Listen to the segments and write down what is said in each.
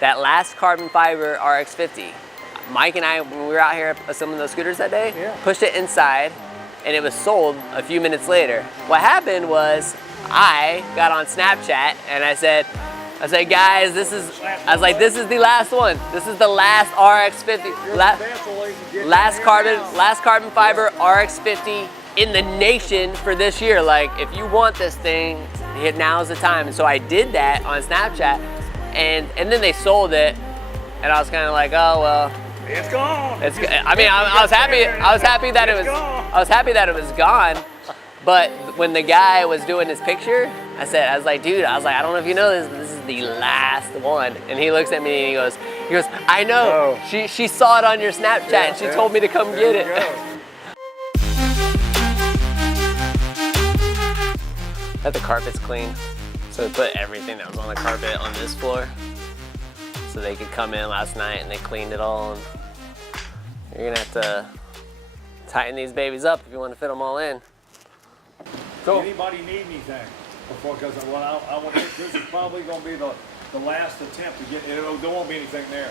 That last carbon fiber RX-50, Mike and I, when we were out here assembling those scooters that day, pushed it inside, and it was sold a few minutes later. What happened was I got on Snapchat and I said, guys, this is the last one. This is the last RX-50, last carbon fiber RX-50 in the nation for this year. Like, if you want this thing, now's the time. And so I did that on Snapchat, and then they sold it, and I was kind of like, oh well, it's gone. I was happy that it was gone. But when the guy was doing his picture, I was like, dude, I don't know if you know this, but this is the last one. And he looks at me and he goes, I know. No. She saw it on your Snapchat and she told me to come get it. That the carpet's clean. So we put everything that was on the carpet on this floor. So they could come in last night and they cleaned it all. And you're gonna have to tighten these babies up if you want to fit them all in. So, anybody need anything before? Because this is probably going to be the last attempt to get it. There won't be anything there.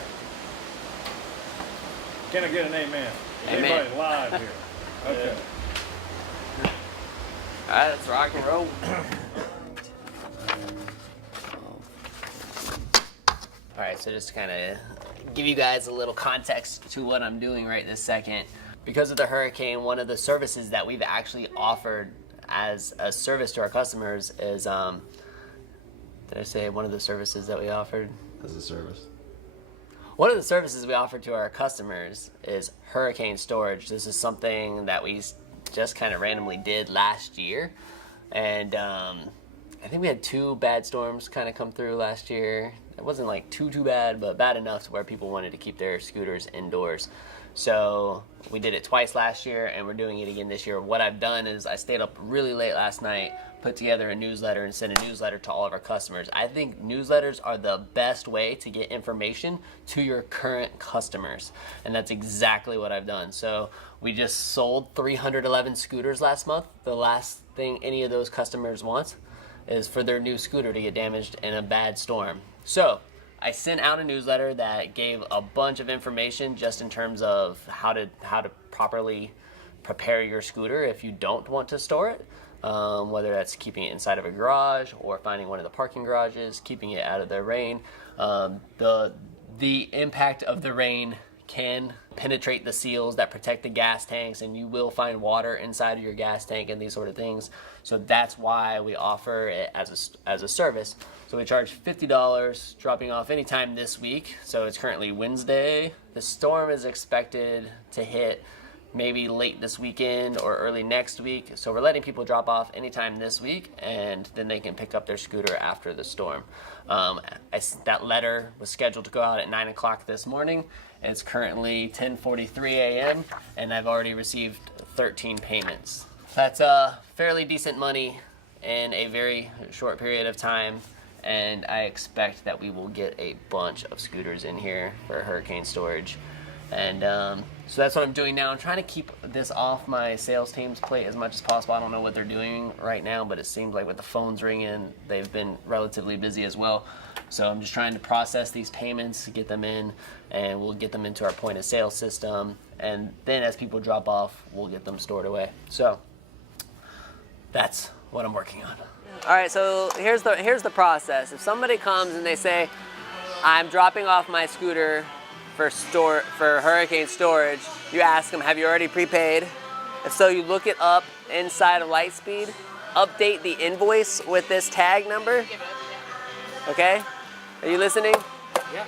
Can I get an amen? Amen. Anybody live here? Okay. All right, let's rock and roll. All right, so just to kind of give you guys a little context to what I'm doing right this second. Because of the hurricane, one of the services that we've actually offered as a service to our customers is, did I say one of the services that we offered? As a service. One of the services we offer to our customers is hurricane storage. This is something that we just kind of randomly did last year. And I think we had 2 bad storms kind of come through last year. It wasn't like too bad, but bad enough to where people wanted to keep their scooters indoors. So we did it twice last year and we're doing it again this year. What I've done is I stayed up really late last night, put together a newsletter and sent a newsletter to all of our customers. I think newsletters are the best way to get information to your current customers. And that's exactly what I've done. So we just sold 311 scooters last month. The last thing any of those customers want is for their new scooter to get damaged in a bad storm. So I sent out a newsletter that gave a bunch of information just in terms of how to properly prepare your scooter if you don't want to store it, whether that's keeping it inside of a garage or finding one of the parking garages, keeping it out of the rain. The impact of the rain can penetrate the seals that protect the gas tanks, and you will find water inside of your gas tank and these sort of things. So that's why we offer it as a service. So we charge $50, dropping off anytime this week. So it's currently Wednesday. The storm is expected to hit maybe late this weekend or early next week. So we're letting people drop off anytime this week, and then they can pick up their scooter after the storm. That letter was scheduled to go out at 9 o'clock this morning. It's currently 10:43 a.m. and I've already received 13 payments. That's fairly decent money in a very short period of time. And I expect that we will get a bunch of scooters in here for hurricane storage. And so that's what I'm doing now. I'm trying to keep this off my sales team's plate as much as possible. I don't know what they're doing right now, but it seems like with the phones ringing, they've been relatively busy as well. So I'm just trying to process these payments, get them in, and we'll get them into our point of sale system. And then as people drop off, we'll get them stored away. So that's what I'm working on. All right, so here's the process. If somebody comes and they say, I'm dropping off my scooter for hurricane storage, you ask them, have you already prepaid? If so, you look it up inside of Lightspeed, update the invoice with this tag number. Okay? Are you listening? Yeah.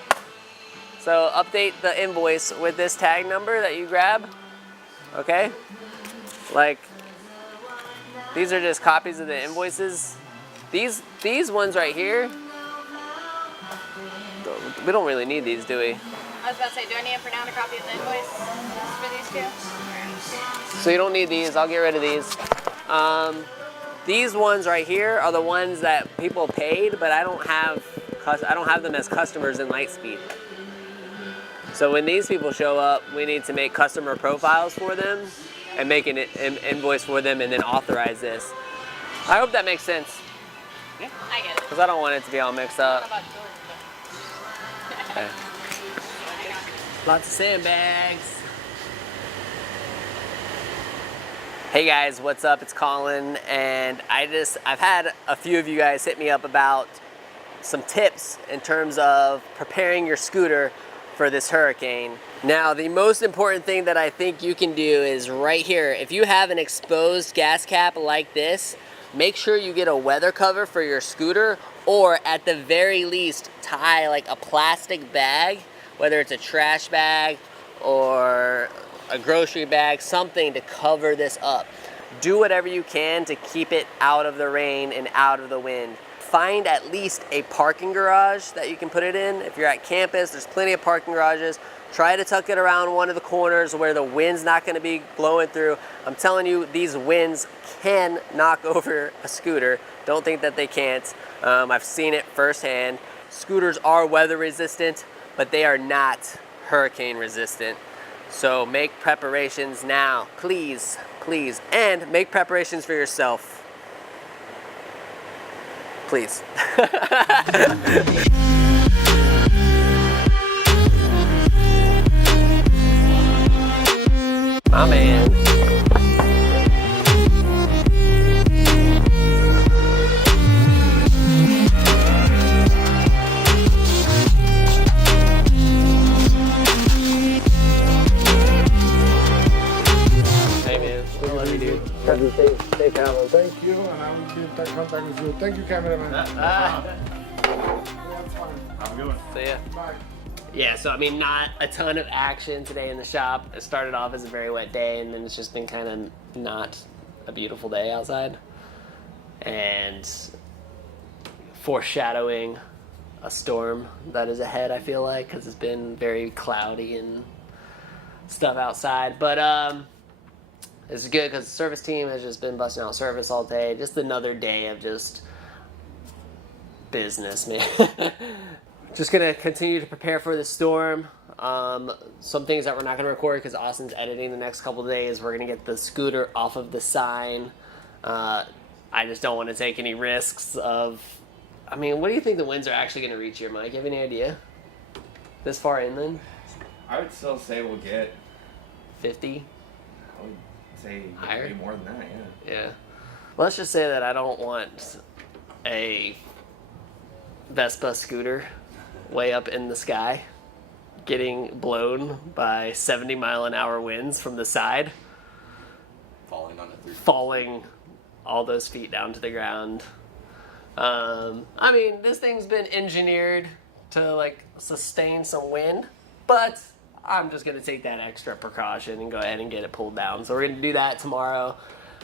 So update the invoice with this tag number that you grab. Okay? Like, these are just copies of the invoices. These ones right here, we don't really need these, do we? I was about to say, do I need to print out a copy of the invoice for these 2? So you don't need these. I'll get rid of these. These ones right here are the ones that people paid, but I don't have them as customers in Lightspeed. So when these people show up, we need to make customer profiles for them and make an invoice for them and then authorize this. I hope that makes sense. Yeah, I get it. Because I don't want it to be all mixed up. How about George? Okay. Lots of sandbags. Hey guys, what's up? It's Colin, and I've had a few of you guys hit me up about some tips in terms of preparing your scooter for this hurricane. Now, the most important thing that I think you can do is right here. If you have an exposed gas cap like this, make sure you get a weather cover for your scooter, or at the very least, tie like a plastic bag, whether it's a trash bag or a grocery bag, something to cover this up. Do whatever you can to keep it out of the rain and out of the wind. Find at least a parking garage that you can put it in. If you're at campus, there's plenty of parking garages. Try to tuck it around one of the corners where the wind's not gonna be blowing through. I'm telling you, these winds can knock over a scooter. Don't think that they can't. I've seen it firsthand. Scooters are weather resistant, but they are not hurricane resistant. So make preparations now, please, please. And make preparations for yourself. Please. My man. Hey man, I love you, dude. Have you safe travel. Thank you, and I will be in contact with you. Thank you, cameraman. I'm good. So yeah. Bye. Yeah, so I mean, not a ton of action today in the shop. It started off as a very wet day, and then it's just been kind of not a beautiful day outside. And foreshadowing a storm that is ahead, I feel like, because it's been very cloudy and stuff outside. But it's good because the service team has just been busting out service all day. Just another day of just business, man. Just gonna continue to prepare for the storm. Some things that we're not gonna record because Austin's editing the next couple of days. We're gonna get the scooter off of the sign. I just don't want to take any risks of. I mean, what do you think the winds are actually gonna reach here, Mike? You have any idea? This far inland? I would still say we'll get 50? I would say Higher? maybe more than that, yeah. Yeah. Let's just say that I don't want a Vespa scooter way up in the sky getting blown by 70-mile-an-hour winds from the side, falling all those feet down to the ground. I mean, this thing's been engineered to like sustain some wind, but I'm just gonna take that extra precaution and go ahead and get it pulled down. So we're gonna do that tomorrow.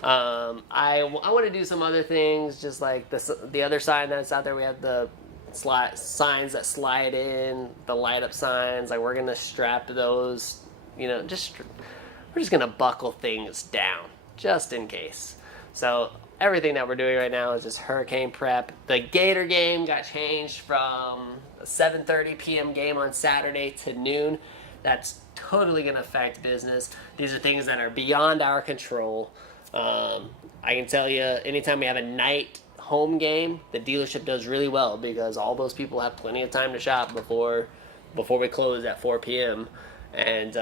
I want to do some other things, just like the other sign that's out there. We have the signs that slide in, the light up signs. Like, we're gonna strap those, you know, we're just gonna buckle things down just in case. So everything that we're doing right now is just hurricane prep. The Gator game got changed from a 7:30 p.m. game on Saturday to noon. That's totally gonna affect business. These are things that are beyond our control. I can tell you, anytime we have a night home game, the dealership does really well because all those people have plenty of time to shop before we close at 4 p.m. And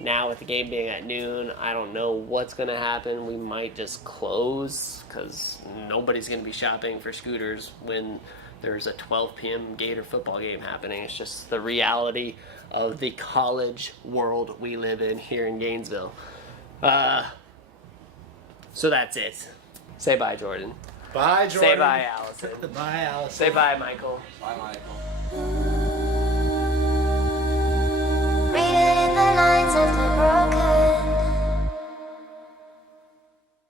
now with the game being at noon, I don't know what's going to happen. We might just close because nobody's going to be shopping for scooters when there's a 12 p.m. Gator football game happening. It's just the reality of the college world we live in here in Gainesville. So that's it. Say bye, Jordan. Bye, Jordan. Say bye, Allison. Bye, Allison. Say bye, Michael. Bye, Michael.